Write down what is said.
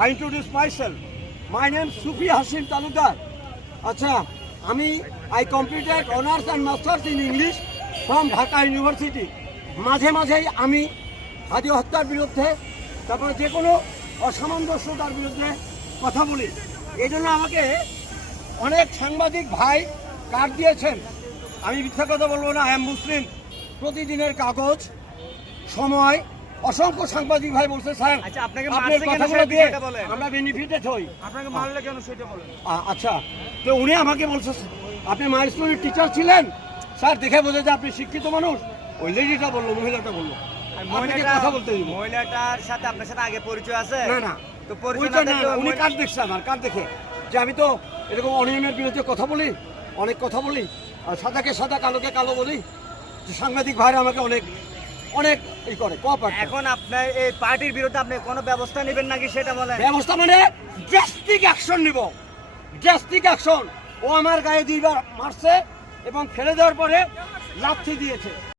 I introduce myself. My name is Sufi Hashim Talukdar. আচ্ছা আমি I completed honours and masters in English from Dhaka university মাঝে মাঝেই আমি হাদি হত্যার বিরুদ্ধে, তারপরে যে কোনো অসামঞ্জস্যতার বিরুদ্ধে কথা বলি এই জন্য আমাকে অনেক সাংবাদিক ভাই কার্ড দিয়েছেন আমি মিথ্যা কথা বলব না আই এম মুসলিম প্রতিদিনের কাগজ, সময় অসংখ্য সাংবাদিক ভাই বলছে স্যার আচ্ছা, আপনাকে আপনার কথাগুলো দিয়ে আমরা বেনিফিটেড হই আপনাকে মারলে কেন সেটা বলেন। আচ্ছা তো উনি আমাকে বলছে আপনি মাই স্কুলের টিচার ছিলেন? স্যার দেখে বোঝে যে আপনি শিক্ষিত মানুষ। ওই লেডিটা বলল মহিলাটা বলল। কথা বলতে মহিলাটার সাথে আপনার সাথে আগে পরিচয় আছে? না না। তো পরিচয় উনি কার দেখছে আমার কার দেখে? যে আমি তো এরকম অনিয়মের বিরুদ্ধে কথা বলি অনেক কথা বলি আর সাদাকে সাদা কালোকে কালো বলি। সাংবাদিক ভাইরা আমাকে অনেক অনেক ই করে কোঅপারেট এখন আপনার এই পার্টির বিরুদ্ধে আপনি কোনো ব্যবস্থা নেবেন নাকি সেটা বলেন? ব্যবস্থা মানে ড্রাস্টিক অ্যাকশন নিব। ড্রাস্টিক অ্যাকশন ও আমার গায়ে দুইবার মারছে এবং ফেলে দেওয়ার পরে লাথি দিয়েছে।